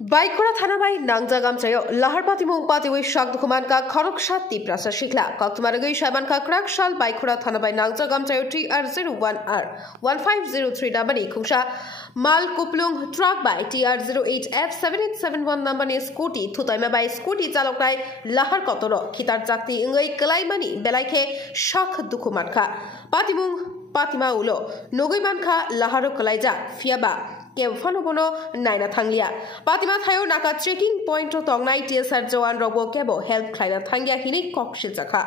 बाइखोरा थाना बाई नांजा गामचायो लहरपाती मुंगपाती वे शाक दुखमान का खरकशा तीप्रासा शिखला कक्तमार गई शायबान का क्रकशाल बाइखोरा थाना बाई नांजा गामचायो TR01R 1503 नंबरनी खुंशा माल कुपलुंग ट्रक बाई TR08F 7871 नंबरनी स्कूटी थुताइमा बाई स्कूटी चालकनाय लहर कतरो खितार जाक्ति इंगै कलाइमानी बेलाइखे शाक दुखमान का पातिमुंग पातिमा उलो नगैमान का लहरो कलाइजा फियाबा केवफानो बोनो नायना थांलिया पातिमा थायो नाका चेकिंग पॉइंट तंगनाय TSR जवान रबो केबो हेल्प खाइना थांगिया हिनि कक्षिल जाखा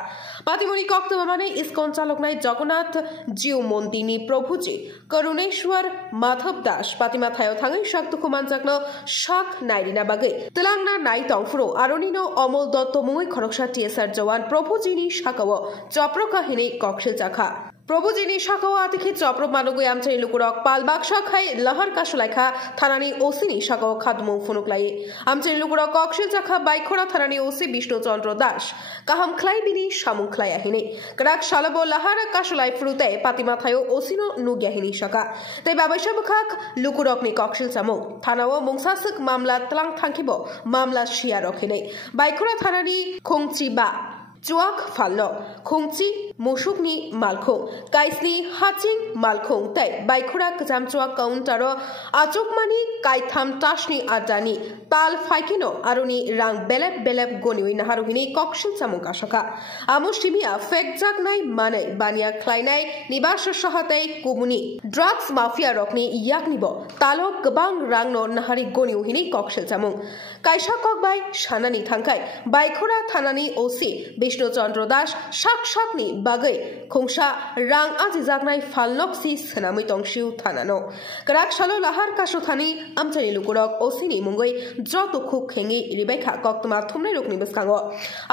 पातिमुनि कक्तमा माने इस्कन चालकनाय जगन्नाथ जिउ मन्दिनी प्रभुजी करुणेश्वर माधव दास पातिमा थायो थांगै शक्ति कुमान जाकनो शाक नायरिना बागै तेलांगना नाय तंगफ्रो आरोनिनो अमल दत्त मुंगै खरकशा TSR जवान प्रभुजीनी शाकाव चप्रका हिनि कक्षिल जाखा प्रभुजीनी शाखाओ आतिखि चप्र मानुगै आमचाइ लुकुरक पालबाग शाखाय लहर काशलाइखा थानानि ओसिनी शाखाओ खादमु फुनुकलाई आमचाइ लुकुरक कक्षिल जाखा बाइखोरा थानानि ओसि विष्णु चन्द्र दास काहाम खलाइबिनी सामुखलाय आहिनि कडाक शालाबो लहर काशलाइ फ्रुते पातिमा थायो ओसिनो नुग्याहिनि शाखा तै बाबाइसा बखाक लुकुरकनि कक्षिल सामु थानाओ मुंसासक मामला तलां थांखिबो मामला शिया रखिनै बाइखोरा थानानि खुंचिबा चुआक फालनो खुंची मुसुकनी मालखुं काइसनी हाचिं मालखुं तै बाइखोरा कजाम चुआक काउंटारो आचोकमानी काइथाम टाशनी आदानी ताल फाइकिनो आरुनी रां बेलेब बेलेब गनिवै नाहारुहिनी कक्षिल सामुका शाखा आमुष्टिमिया फेक जागनाय मानै बानिया ख्लाइनाय निबास सहातै कुमुनि ड्राग्स माफिया रकनी याकनिबो तालो गोबां रांनो नाहारि गनिवहिनि कक्षिल सामुं काइसा ककबाय सानानि थांखाय बाइखोरा थानानि ओसि विष्णु चन्द्र दास शाक शाकनि बागै खुंसा रां आजि जागनाय फालनक्सि सोनामै तंसिउ थानानो कराक सालो लाहार कासो थानि आमचानि लुकुरक ओसिनि मुंगै जत खुक खेंगि रिबाइखा कक्तमा थुमनाय रोकनि बसखांगो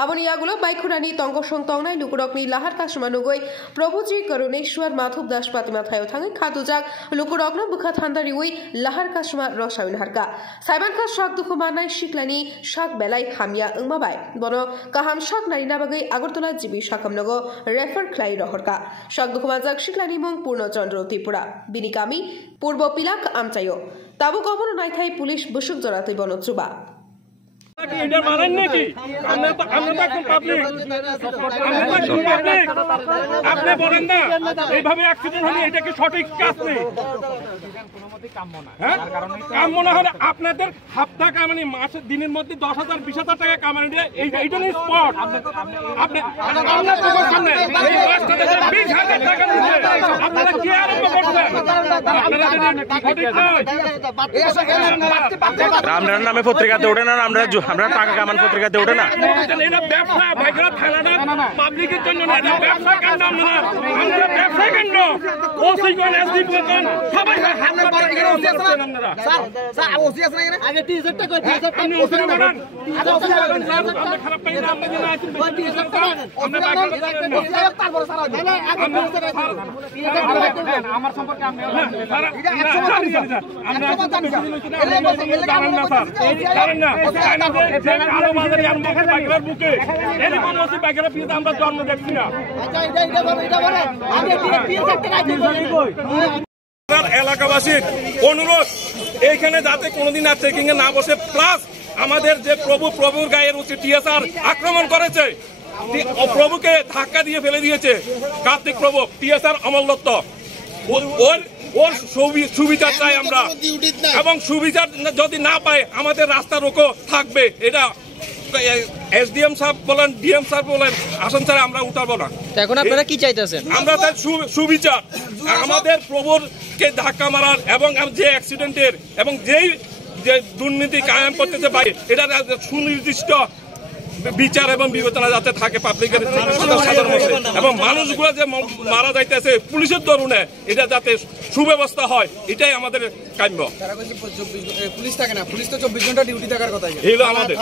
आबनि यागुलो बाइखोरानि तंगसं तंगनाय लुकुरकनि लाहार कासमा नुगै प्रभुजी करुणेश्वर माधव दास पातिमा थायो थाङै खादुजाक लुकुरकनो बुखा थान्दारिवै लाहार कासमा रसाविन हारका साइबानखा शाक दुखुमानाय शिखलानि शाक बेलाय खामिया अंमाबाय बनो काहाम शाक नारिना बागै আগরতলা জিবি শাকামনগো রেফার খ্লাই রহরকা শাক দুখমাজাক শিখলানি মুং পূর্ণচন্দ্র ত্রিপুরা বিনিকামি পূর্ব পিলাক আমচাইও তাবু গমন নাইথাই পুলিশ বসুক জড়াতে বনচুবা এটা মানেন নাকি আমরা তো এখন পাবলিক আপনি বলেন না এইভাবে অ্যাক্সিডেন্ট হলে এটা কি সঠিক কাজ নেই কাম্য না হলে আপনাদের হাফটা কামানি মাসে দিনের মধ্যে 10,000 20,000 টাকা কামানি দিয়ে এইটা নিয়ে স্পট আপনি আপনার চোখের সামনে এই বাসটাতে 20,000 টাকা দিচ্ছে আপনারা কি আরম্ভ করছেন আপনারা সঠিক রামনার নামে পত্রিকাতে ওঠে না আমরা টাকা কামান পত্রিকাতে ওঠে না এটা ব্যবসা বাইকরা থানাটা পাবলিকের জন্য না এটা ব্যবসা কেন্দ্র না আমরা ব্যবসা কেন্দ্র ওসি কোন এসডি কোন সবাই হাত করে এখানে ওসি আছে না স্যার ওসি আছে না আগে টি-শার্টটা কই টি-শার্টটা নিয়ে ওসি করেন আচ্ছা ওসি করেন আমরা খারাপ পাই না আমরা না আছি টি-শার্ট করেন আমরা বাইকরা তারপর স্যার তাহলে আগে টি-শার্ট আমার সম্পর্কে আপনি স্যার এটা 100% আমরা জানেন না স্যার জানেন না কালো বাজারে আর মুখে বাইকের বুকে এরকম ওসি বাইকের পিছে আমরা জন্ম দেখছি না আচ্ছা এটা বলেন আগে টি-শার্টটা রাখি এলাকাবাসীর অনুরোধ এইখানে যাতে কোনোদিন আর চেকিং এ না বসে প্লাস আমাদের যে প্রভুর গায়ের উচিত TSR আক্রমণ করেছে প্রভুকে ধাক্কা দিয়ে ফেলে দিয়েছে কার্তিক প্রভু TSR অমল দত্ত ওর সুবিচার চাই আমরা এবং সুবিচার যদি না পাই আমাদের রাস্তা রোকো থাকবে এটা এসডিএম সাহেব বলেন ডিএম সাহেব বলেন আসন স্যার আমরা উঠাবো না এখন আপনারা কি চাইতেছেন আমরা তার সুবিচার আমাদের প্রভুরকে ধাক্কা মারার এবং যে অ্যাক্সিডেন্টের এবং যেই যে দুর্নীতি কায়েম করতেছে ভাই এটা সুনির্দিষ্ট বিচার এবং বিবেচনা যাতে থাকে পাবলিকের এবং মানুষগুলো যে মারা যাইতেছে পুলিশের দরুনে এটা যাতে সুব্যবস্থা হয় এটাই আমাদের কাম্য পুলিশ থাকে না পুলিশ তো 24 ঘন্টা ডিউটি থাকার কথা এই আমাদের